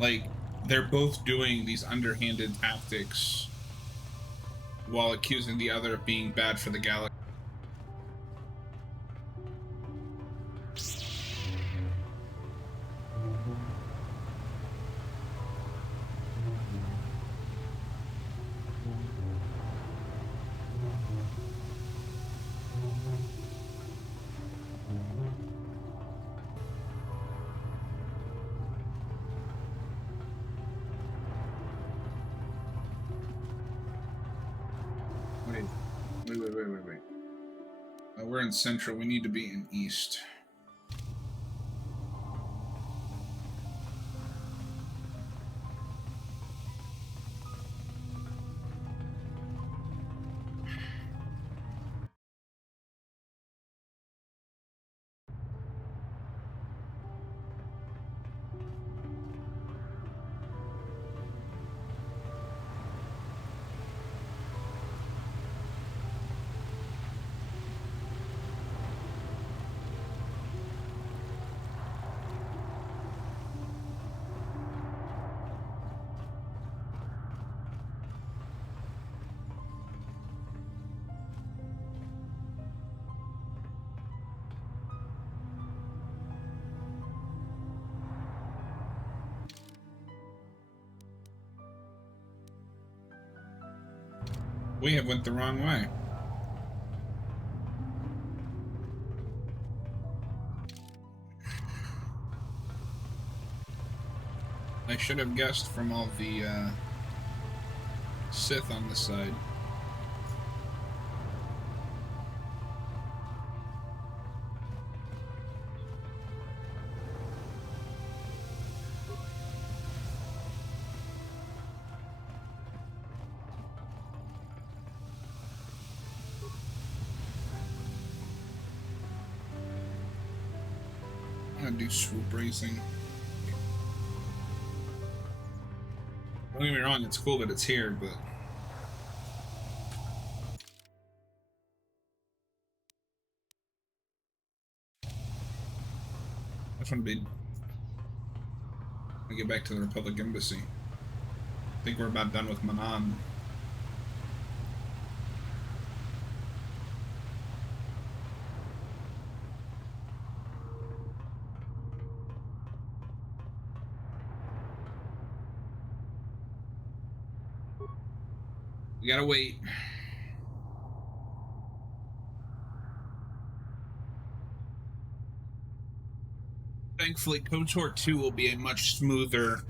Like, they're both doing these underhanded tactics while accusing the other of being bad for the galaxy. Wait. We're in Central. We need to be in East. We have went the wrong way. I should have guessed from all the Sith on this side. I'm gonna do swoop racing. Don't get me wrong, it's cool that it's here, but I just want to get back to the Republic Embassy. I think we're about done with Maanan. We gotta wait. Thankfully, KOTOR 2 will be a much smoother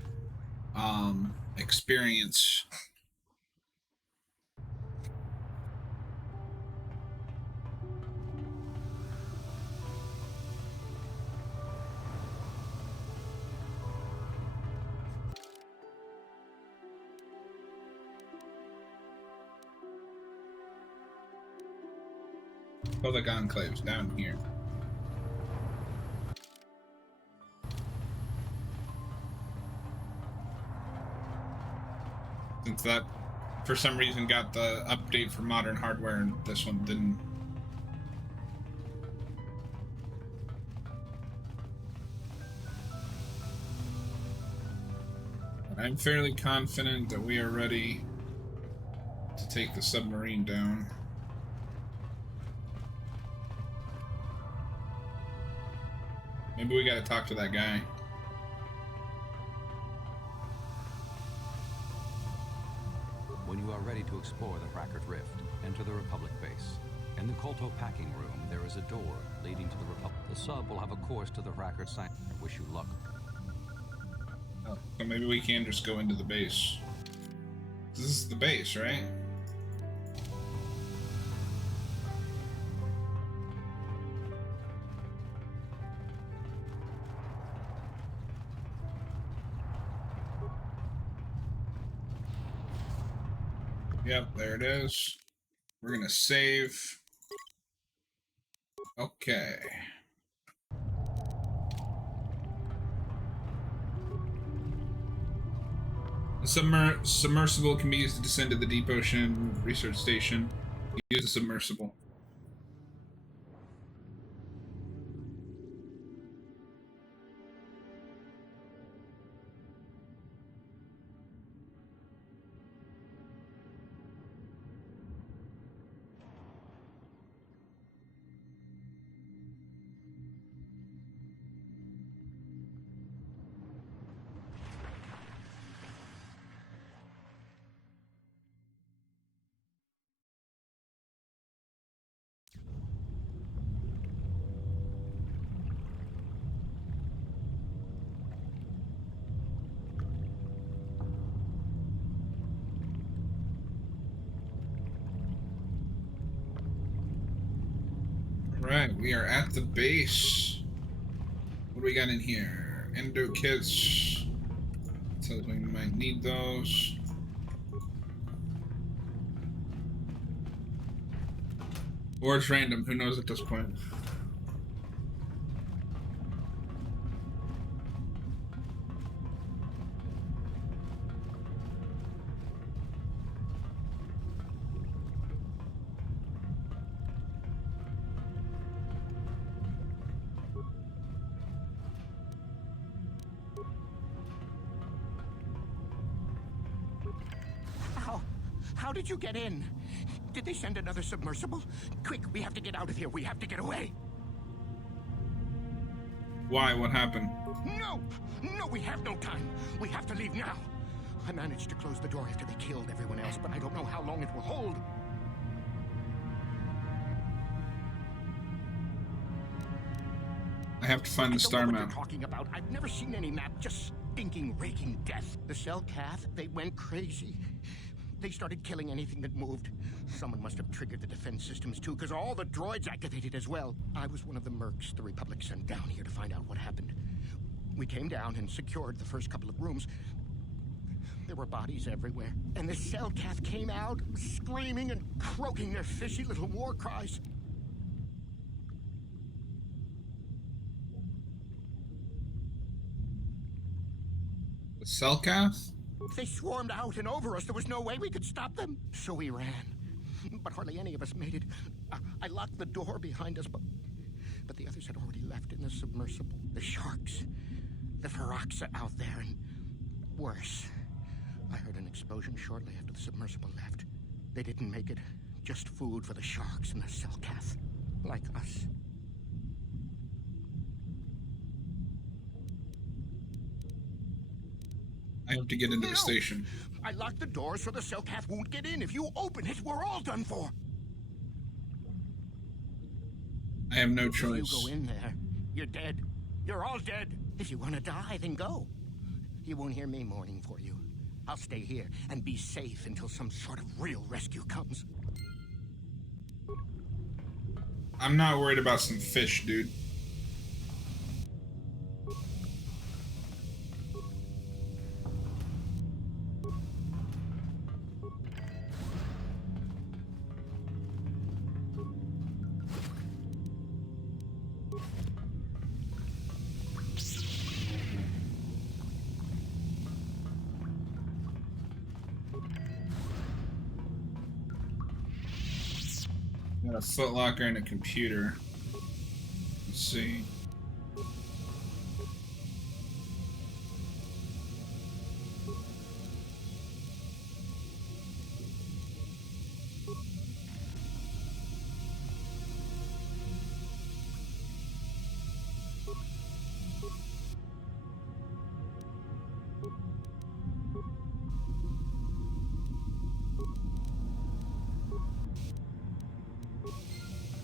experience. Oh, the Enclave's down here. Since that, for some reason, got the update for modern hardware, and this one didn't. I'm fairly confident that we are ready to take the submarine down. Maybe we gotta talk to that guy. When you are ready to explore the Frackert Rift, enter the Republic base. In the KOTOR packing room, there is a door leading to the Republic. The sub will have a course to the Frackert site. I wish you luck. Oh, so maybe we can just go into the base. This is the base, right? Yep, there it is. We're gonna save. Okay. The submersible can be used to descend to the deep ocean research station. Use the submersible. Alright, we are at the base. What do we got in here? Endo kits. Tells me we might need those. Or it's random, who knows at this point. How did you get in? Did they send another submersible? Quick, we have to get out of here. We have to get away. Why? What happened? No! No, we have no time. We have to leave now. I managed to close the door after they killed everyone else, but I don't know how long it will hold. I have to find the star I don't know map. what you're talking about. I've never seen any map. Just stinking, raking death. The cell cath, they went crazy. They started killing anything that moved. Someone must have triggered the defense systems too, because all the droids activated as well. I was one of the mercs the Republic sent down here to find out what happened. We came down and secured the first couple of rooms. There were bodies everywhere. And the cell cath came out, screaming and croaking their fishy little war cries. The Cellcath? They swarmed out and over us. There was no way we could stop them. So we ran. But hardly any of us made it. I locked the door behind us, but the others had already left in the submersible. The sharks. The Ferox are out there, and worse. I heard an explosion shortly after the submersible left. They didn't make it. Just food for the sharks and the Cellcath. Like us. I have to get into the station. I locked the doors so the Cellcath won't get in. If you open it, we're all done for. I have no If choice. you go in there, you're dead. You're all dead. If you want to die, then go. You won't hear me mourning for you. I'll stay here and be safe until some sort of real rescue comes. I'm not worried about some fish, dude. Got a footlocker and a computer. Let's see.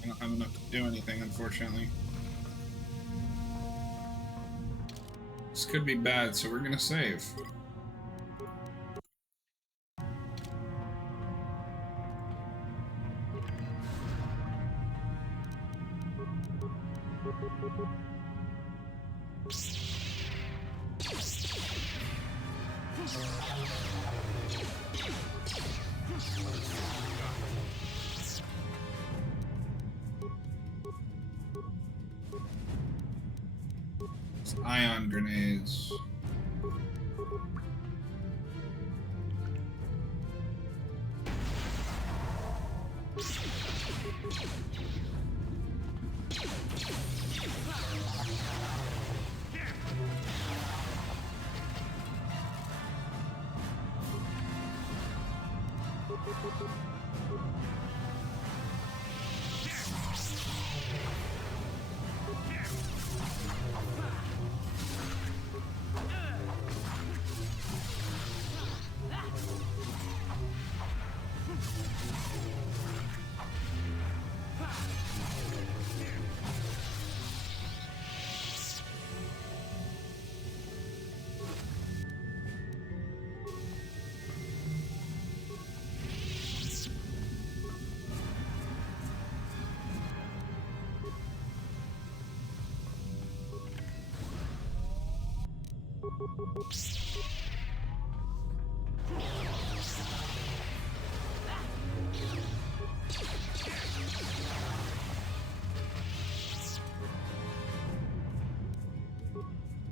I don't have enough to do anything, unfortunately. This could be bad, so we're gonna save. Ion grenades.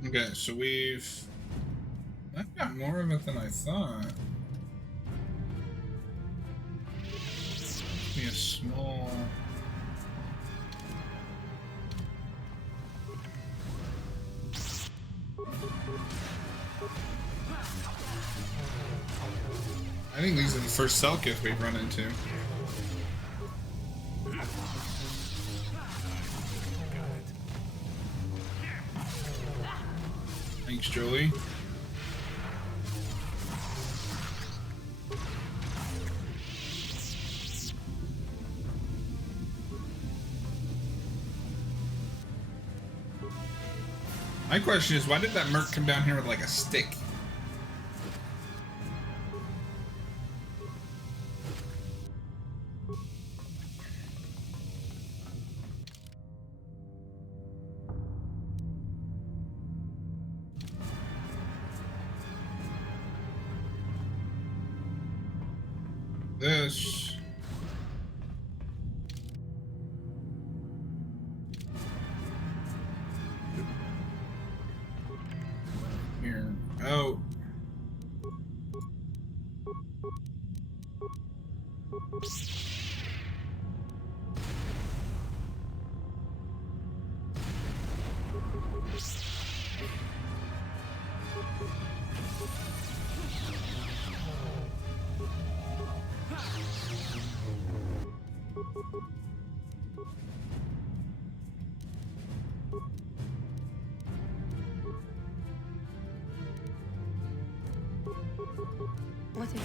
Okay, so I've got more of it than I thought. Be a small. I think these are the first Selkith we've run into. Thanks, Jolie. My question is, why did that merc come down here with like a stick? This. Here. Oh. What is it?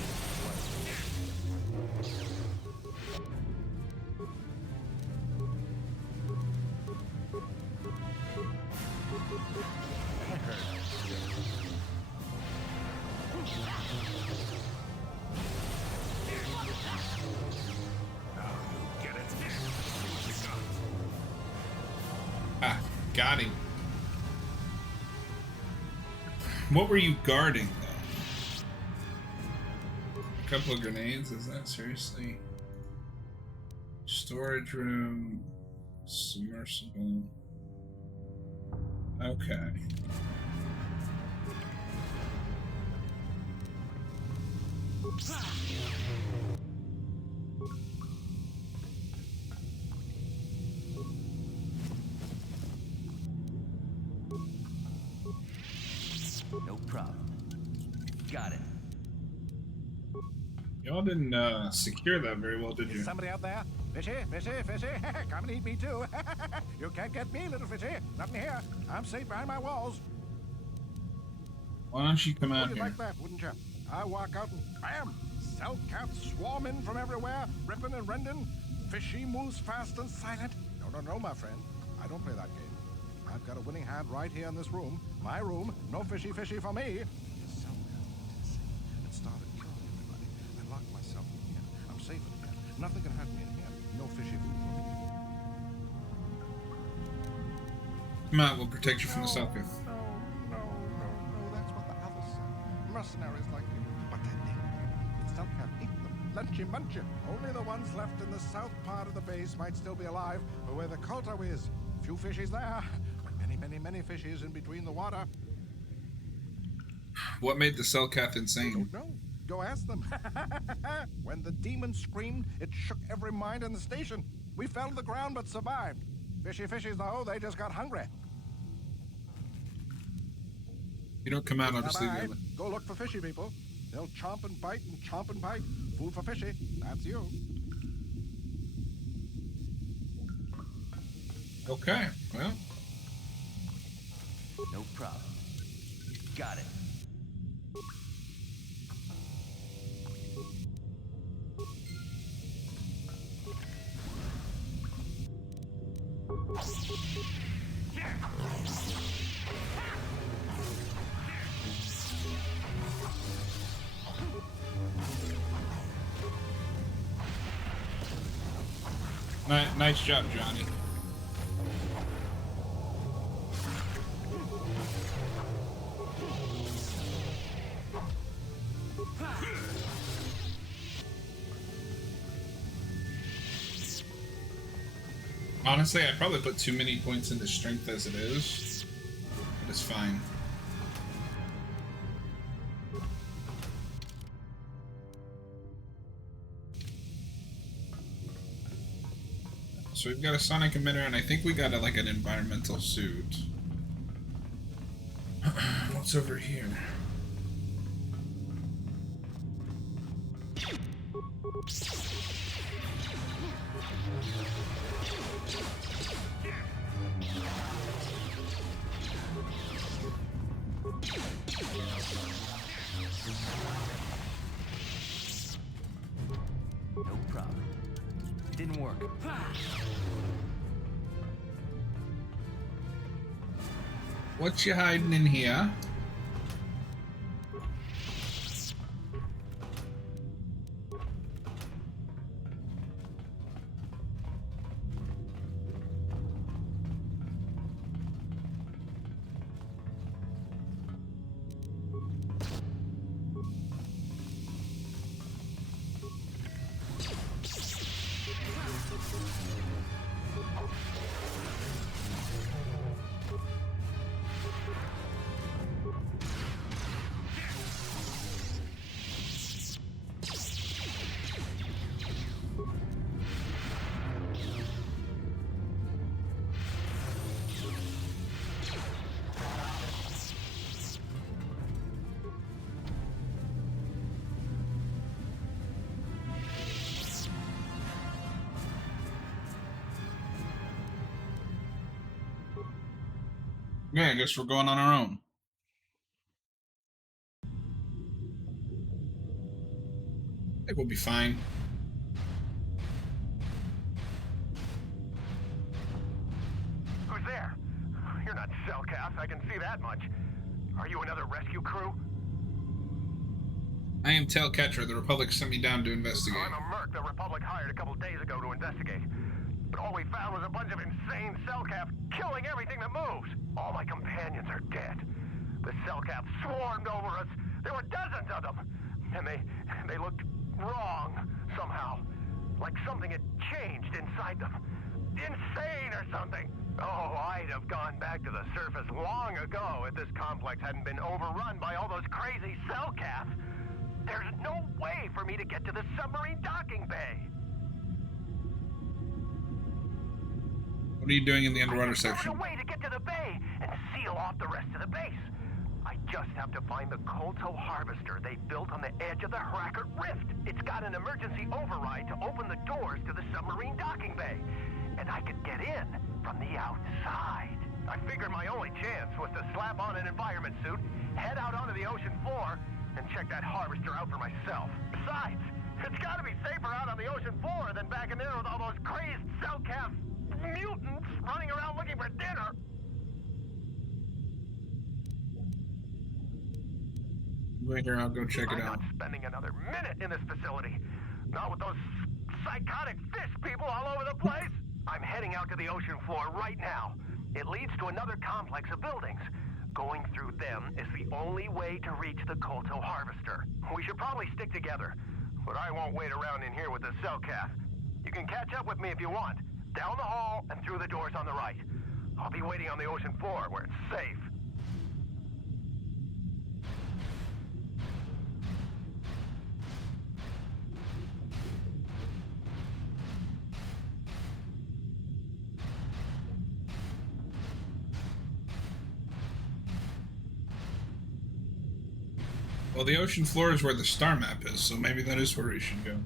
Ah, got him. What were you guarding, though? A couple of grenades? Is that seriously? Storage room. Submersible. Okay. No problem. Got it. Y'all didn't secure that very well, did you? Is somebody out there? Fishy, fishy, fishy. Come and eat me too. You can't get me, little fishy. Nothing here. I'm safe behind my walls. Why don't you come out You'd here? like that, wouldn't you? I walk out and bam! Cell cats swarm in from everywhere, ripping and rending. Fishy moves fast and silent. No, my friend. I don't play that game. I've got a winning hand right here in this room. My room. No fishy for me. The cell cat and started killing everybody. I locked myself in here. I'm safe in here. Nothing can hurt me in here. No fishy food for me. Come out, we'll protect you from the Selkith. No. That's what the others said. Mercenaries like you. But that name. Cell cat ate them. Lunchy munchy. Only the ones left in the south part of the base might still be alive, but where the KOTOR is. Few fishies there. But many fishies in between the water. What made the Selkith insane? Don't know. Go ask them. When the demon screamed, it shook every mind in the station. We fell to the ground but survived. Fishies, though, they just got hungry. You don't come out, I'll just leave Bye-bye. you. Go look for fishy people. They'll chomp and bite and chomp and bite. Food for fishy. That's you. Okay, well. No problem. Got it. Nice job, Johnny. Honestly, I probably put too many points into strength as it is, but it's fine. So we've got a sonic emitter, and I think we got like an environmental suit. What's over here? No problem. Didn't work. What you hiding in here? Yeah, I guess we're going on our own. I think we'll be fine. Who's there? You're not Cellcast, I can see that much. Are you another rescue crew? I am Telketra. The Republic sent me down to investigate. I'm a merc the Republic hired a couple days ago to investigate. But all we found was a bunch of insane Cellcath killing everything that moves. All my companions are dead. The Cellcath swarmed over us. There were dozens of them. And they looked wrong, somehow. Like something had changed inside them. Insane or something. Oh, I'd have gone back to the surface long ago if this complex hadn't been overrun by all those crazy Cellcaths. There's no way for me to get to the submarine docking bay. What are you doing in the underwater There's section? a way to get to the bay and seal off the rest of the base. I just have to find the KOTOR harvester they built on the edge of the Harakert Rift. It's got an emergency override to open the doors to the submarine docking bay. And I could get in from the outside. I figured my only chance was to slap on an environment suit, head out onto the ocean floor, and check that harvester out for myself. Besides, it's gotta be safer out on the ocean floor than back in there with all those crazed Cellcath mutants running around looking for dinner. Wait here, I'll go check it I'm out. not spending another minute in this facility. Not with those psychotic fish people all over the place. I'm heading out to the ocean floor right now. It leads to another complex of buildings. Going through them is the only way to reach the KOTOR harvester. We should probably stick together, but I won't wait around in here with the Cellcath. You can catch up with me if you want. Down the hall and through the doors on the right. I'll be waiting on the ocean floor where it's safe. Well, the ocean floor is where the star map is, so maybe that is where we should go.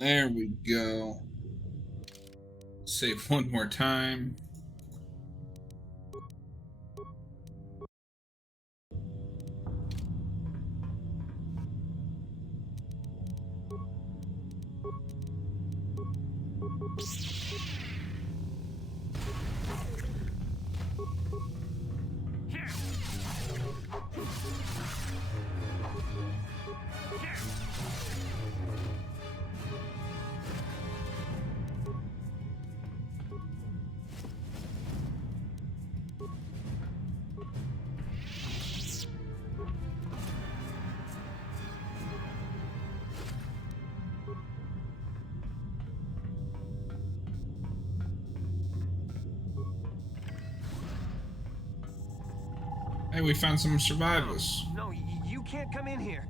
There we go. Save one more time. Hey, we found some survivors. No, you can't come in here.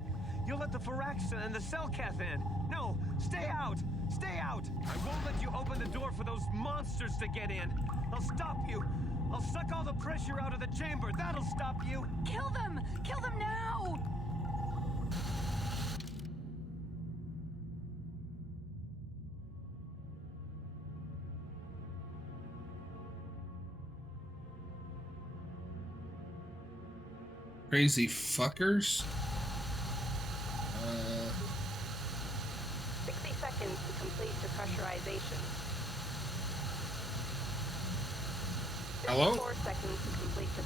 You'll let the Firaxis and the Selkath in. No, stay out! Stay out! I won't let you open the door for those monsters to get in. I'll stop you. I'll suck all the pressure out of the chamber. That'll stop you. Kill them! Kill them now! Crazy fuckers. 60 seconds to complete depressurization. Hello? 4 seconds to complete the...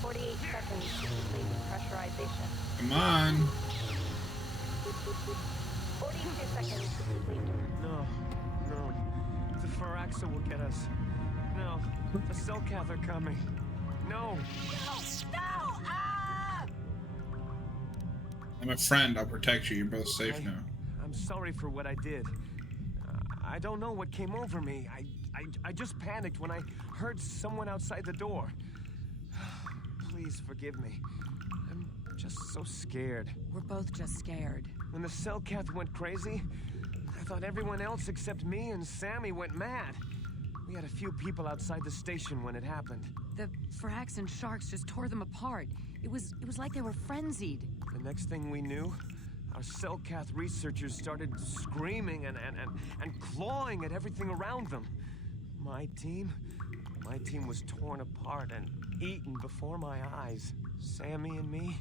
48 seconds to complete depressurization. Come on. 42 seconds to complete. No. The Firaxis will get us. No. The Selkath are coming. No. No! Ah! I'm a friend. I'll protect you. You're both safe now. I'm sorry for what I did. I don't know what came over me. I just panicked when I heard someone outside the door. Please forgive me. I'm just so scared. We're both just scared. When the Selkath went crazy, I thought everyone else except me and Sammy went mad. We had a few people outside the station when it happened. The Frax and Sharks just tore them apart. It was like they were frenzied. The next thing we knew, our Selkath researchers started screaming and clawing at everything around them. My team was torn apart and eaten before my eyes. Sammy and me,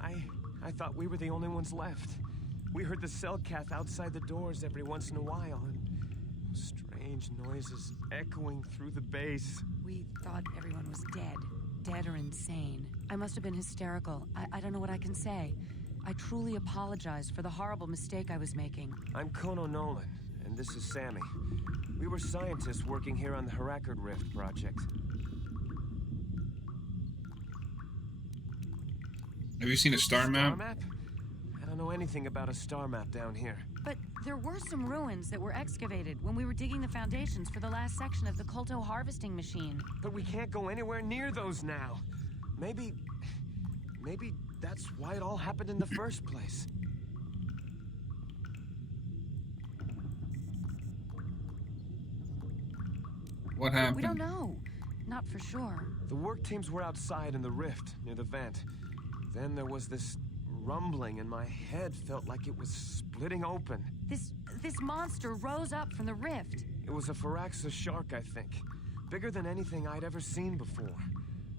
I thought we were the only ones left. We heard the Selkath outside the doors every once in a while, and strange noises echoing through the base. We thought everyone was dead or insane. I must have been hysterical. I don't know what I can say. I truly apologize for the horrible mistake I was making. I'm Kono Nolan, and this is Sammy. We were scientists working here on the Harakard Rift project. Have you seen a star map? I don't know anything about a star map down here. But there were some ruins that were excavated when we were digging the foundations for the last section of the Kolto harvesting machine. But we can't go anywhere near those now. Maybe that's why it all happened in the first place. What happened? We don't know. Not for sure. The work teams were outside in the rift near the vent. Then there was this rumbling and my head felt like it was splitting open. This monster rose up from the rift. It was a Firaxis shark, I think. Bigger than anything I'd ever seen before.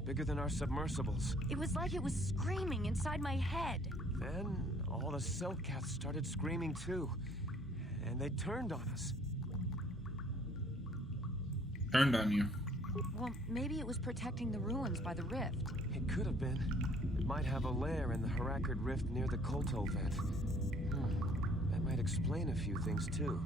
Bigger than our submersibles. It was like it was screaming inside my head. Then all the Selkaths started screaming too. And they turned on us. Turned on you. Well, maybe it was protecting the ruins by the rift. It could have been. It might have a lair in the Harakard Rift near the Kolto vent. That might explain a few things too.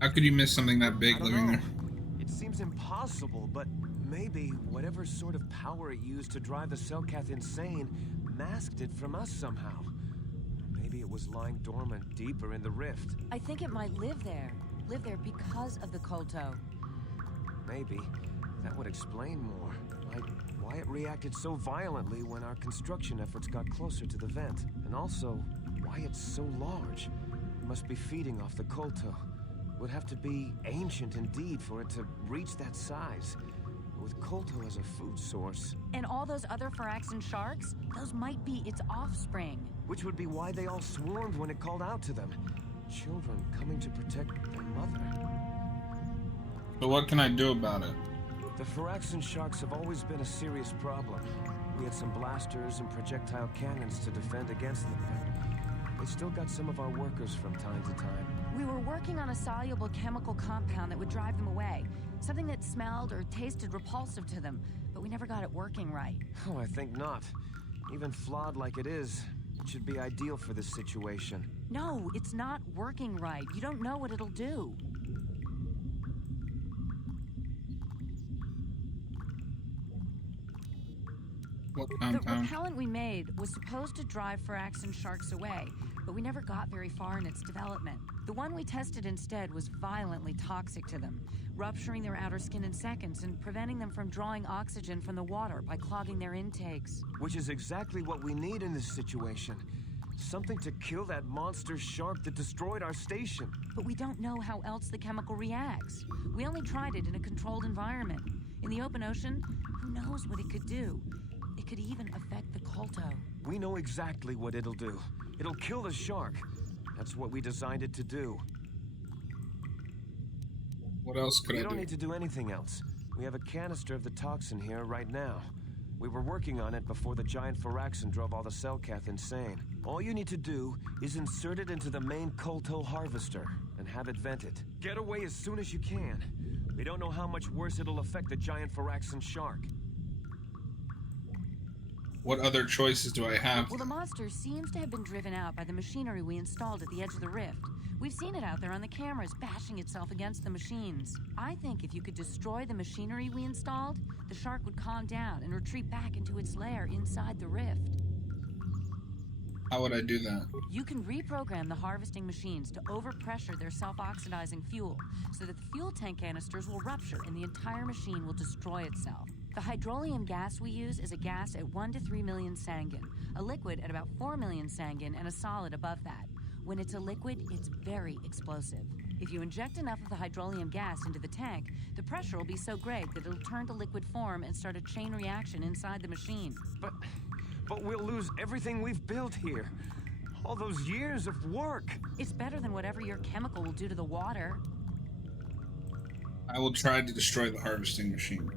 How could you miss something that big I don't living know. there? It seems impossible, but maybe whatever sort of power it used to drive the Selkath insane masked it from us somehow. Maybe it was lying dormant deeper in the rift. I think it might live there. Live there because of the Kolto. Maybe. That would explain more. why it reacted so violently when our construction efforts got closer to the vent. And also, why it's so large. It must be feeding off the Kolto. Would have to be ancient indeed for it to reach that size. With Kolto as a food source. And all those other Phyraxan sharks? Those might be its offspring. Which would be why they all swarmed when it called out to them. Children coming to protect their mother. So what can I do about it? The Phyraxan sharks have always been a serious problem. We had some blasters and projectile cannons to defend against them, but they still got some of our workers from time to time. We were working on a soluble chemical compound that would drive them away. Something that smelled or tasted repulsive to them, but we never got it working right. Oh, I think not. Even flawed like it is, it should be ideal for this situation. No, it's not working right. You don't know what it'll do. What The compound? repellent we made was supposed to drive Phyraxan sharks away, but we never got very far in its development. The one we tested instead was violently toxic to them, rupturing their outer skin in seconds and preventing them from drawing oxygen from the water by clogging their intakes. Which is exactly what we need in this situation. Something to kill that monster shark that destroyed our station. But we don't know how else the chemical reacts. We only tried it in a controlled environment. In the open ocean, who knows what it could do? It could even affect the Kolto. We know exactly what it'll do. It'll kill the shark. That's what we designed it to do. What else could I You do? don't need to do anything else. We have a canister of the toxin here right now. We were working on it before the giant Phyraxan drove all the Cellcath insane. All you need to do is insert it into the main Kolto harvester and have it vented. Get away as soon as you can. We don't know how much worse it'll affect the giant Phyraxan shark. What other choices do I have? Well, the monster seems to have been driven out by the machinery we installed at the edge of the rift. We've seen it out there on the cameras, bashing itself against the machines. I think if you could destroy the machinery we installed, the shark would calm down and retreat back into its lair inside the rift. How would I do that? You can reprogram the harvesting machines to overpressure their self-oxidizing fuel, so that the fuel tank canisters will rupture and the entire machine will destroy itself. The hydrolium gas we use is a gas at 1 to 3 million Sangin, a liquid at about 4 million Sangin, and a solid above that. When it's a liquid, it's very explosive. If you inject enough of the hydrolium gas into the tank, the pressure will be so great that it'll turn to liquid form and start a chain reaction inside the machine. But we'll lose everything we've built here. All those years of work. It's better than whatever your chemical will do to the water. I will try to destroy the harvesting machine.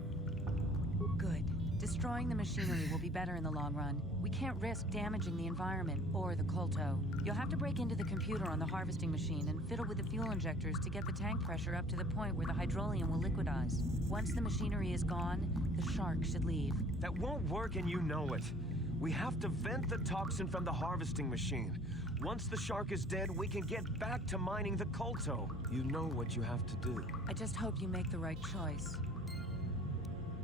Good. Destroying the machinery will be better in the long run. We can't risk damaging the environment or the Kolto. You'll have to break into the computer on the harvesting machine and fiddle with the fuel injectors to get the tank pressure up to the point where the hydrolium will liquidize. Once the machinery is gone, the shark should leave. That won't work and you know it. We have to vent the toxin from the harvesting machine. Once the shark is dead, we can get back to mining the Kolto. You know what you have to do. I just hope you make the right choice.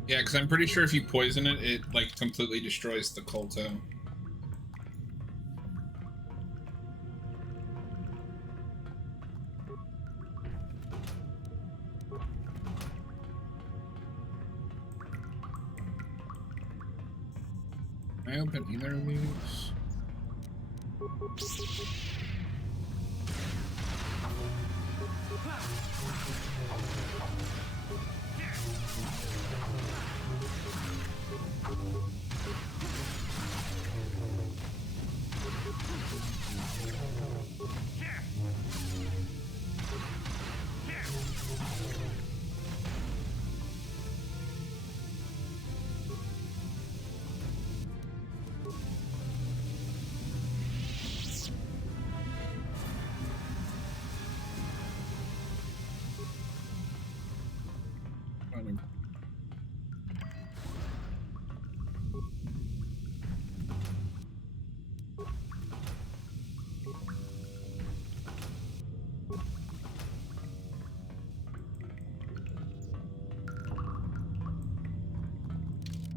Yeah, because I'm pretty sure if you poison it, it like completely destroys the Kolto. Can I open either of these?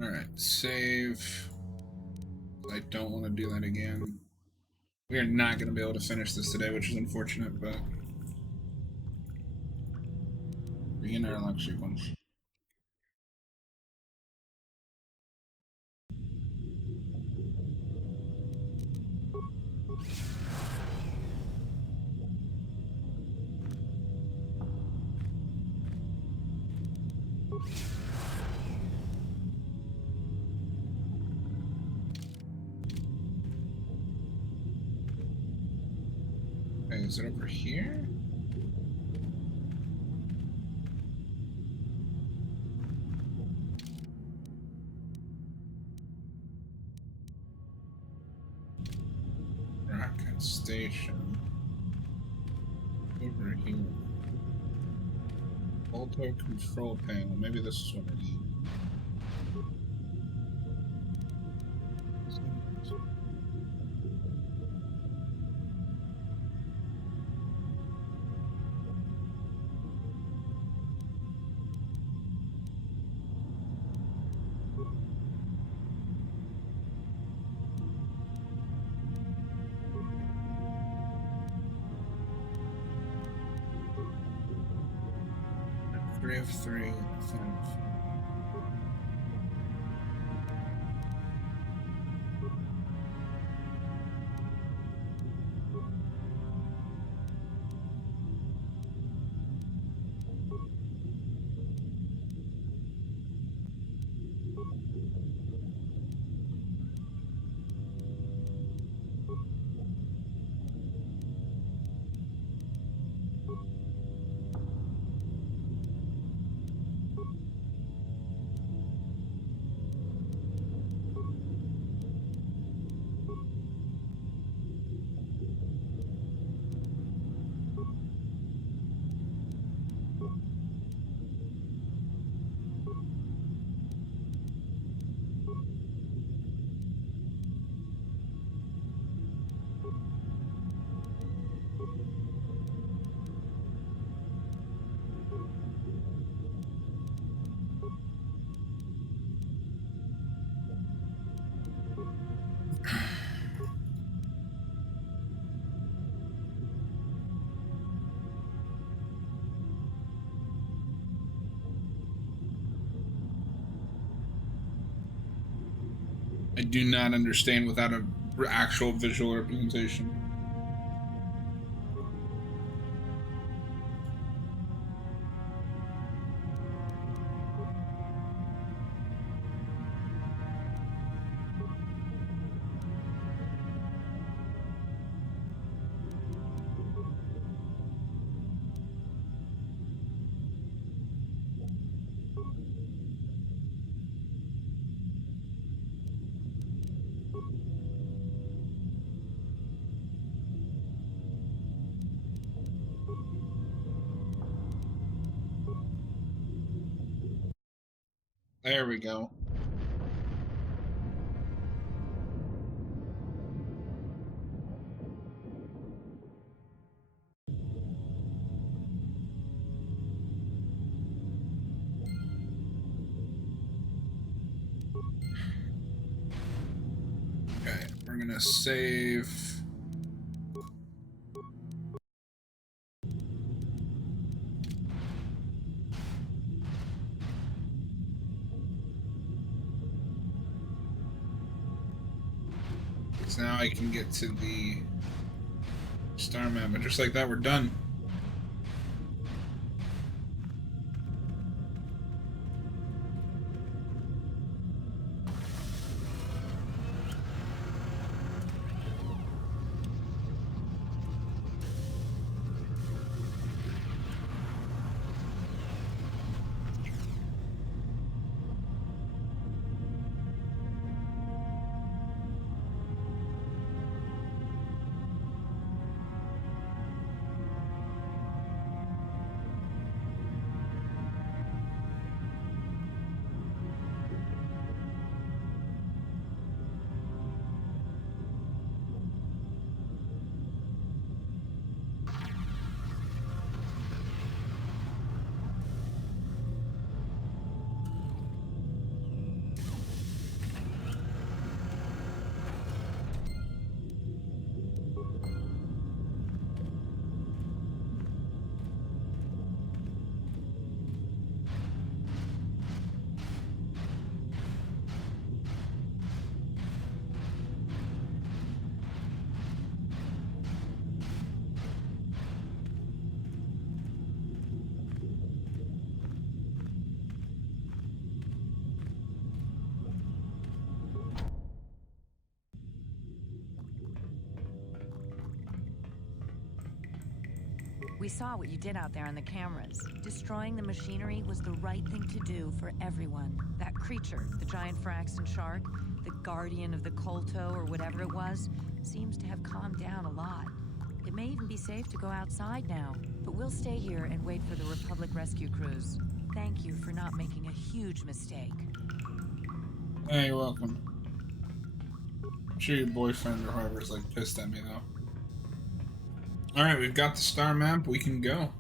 Alright, save. I don't want to do that again. We are not going to be able to finish this today, which is unfortunate, but... Begin our luxury ones. Okay, is it over here? Rocket station. Over here. Auto control panel. Maybe this is what I need. Three of three. Five. I do not understand without an actual visual representation. There we go. Okay, we're gonna save. So now I can get to the star map, but just like that, we're done. We saw what you did out there on the cameras. Destroying the machinery was the right thing to do for everyone. That creature, the giant Fraxton shark, the guardian of the Kolto or whatever it was, seems to have calmed down a lot. It may even be safe to go outside now, but we'll stay here and wait for the Republic rescue crews. Thank you for not making a huge mistake. Hey, you're welcome. I'm sure your boyfriend or whoever's like pissed at me though. Alright, we've got the star map, we can go.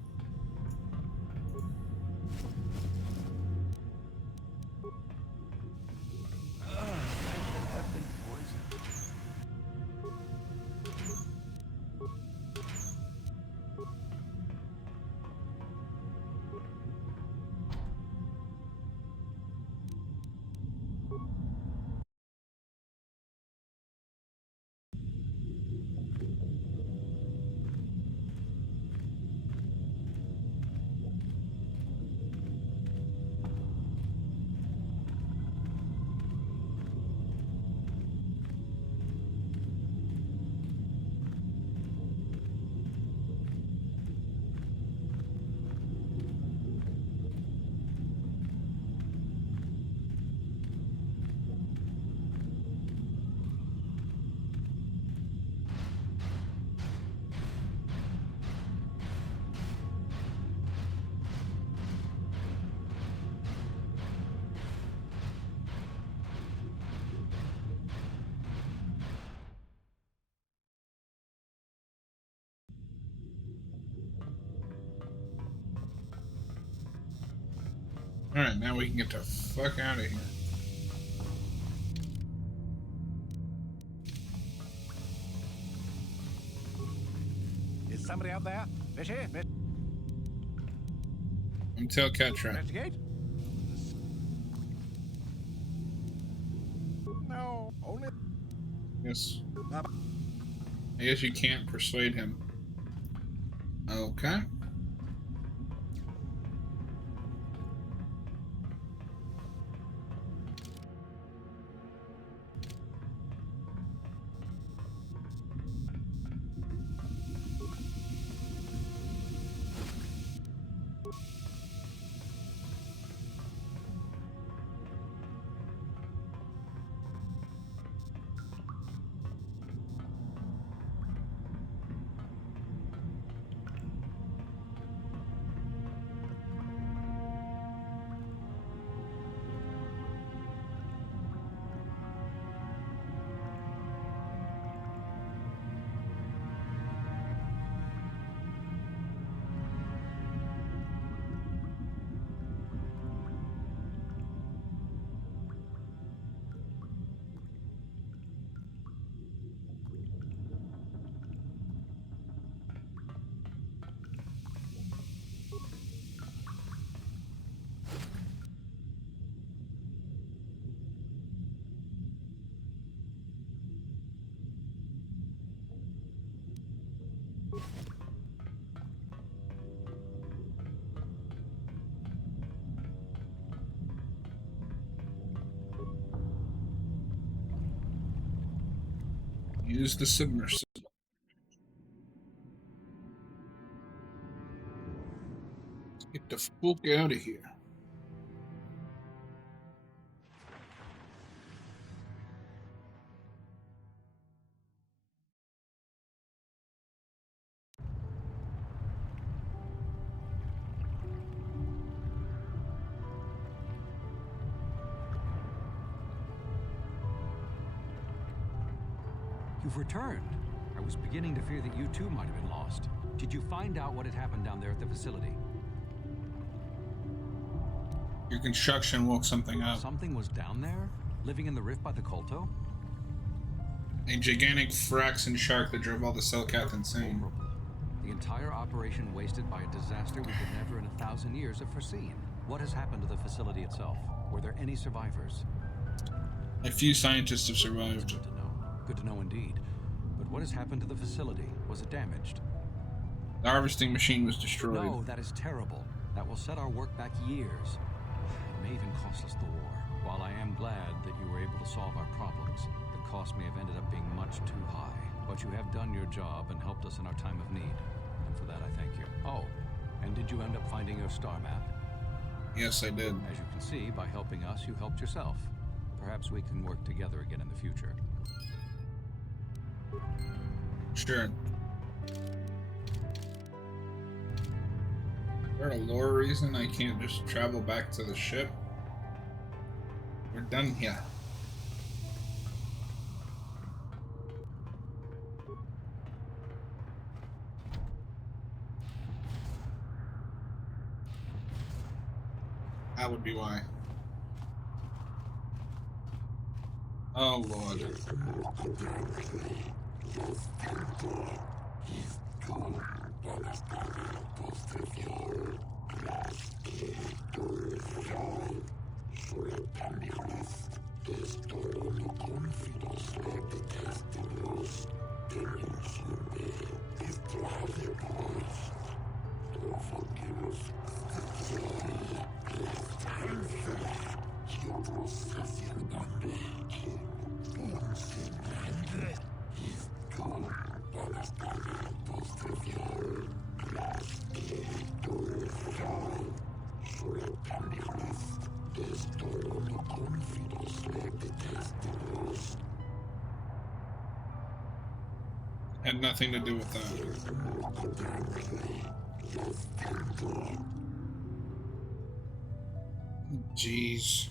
Alright, now we can get the fuck out of here. Is somebody out there? Fishy? I'm Tailcat Trap. Investigate? No, only. Yes. I guess you can't persuade him. Okay. Use the submersible. Let's get the fuck out of here. You've returned. I was beginning to fear that you too might have been lost. Did you find out what had happened down there at the facility? Your construction woke something up. Something was down there? Living in the rift by the Kolto? A gigantic Fraxton shark that drove all the Cellcath insane. Horrible. The entire operation wasted by a disaster we could never in 1,000 years have foreseen. What has happened to the facility itself? Were there any survivors? A few scientists have survived. Good to know. Good to know indeed. But what has happened to the facility? Was it damaged? The harvesting machine was destroyed. No, that is terrible. That will set our work back years. It may even cost us the war. While I am glad that you were able to solve our problems, the cost may have ended up being much too high. But you have done your job and helped us in our time of need. for that, I thank you. Oh, and did you end up finding your star map? Yes, I did. As you can see, by helping us, you helped yourself. Perhaps we can work together again in the future. Sure. Is there a lore reason I can't just travel back to the ship? We're done here. That would be why. Oh, Lord. Had nothing to do with that. Jeez.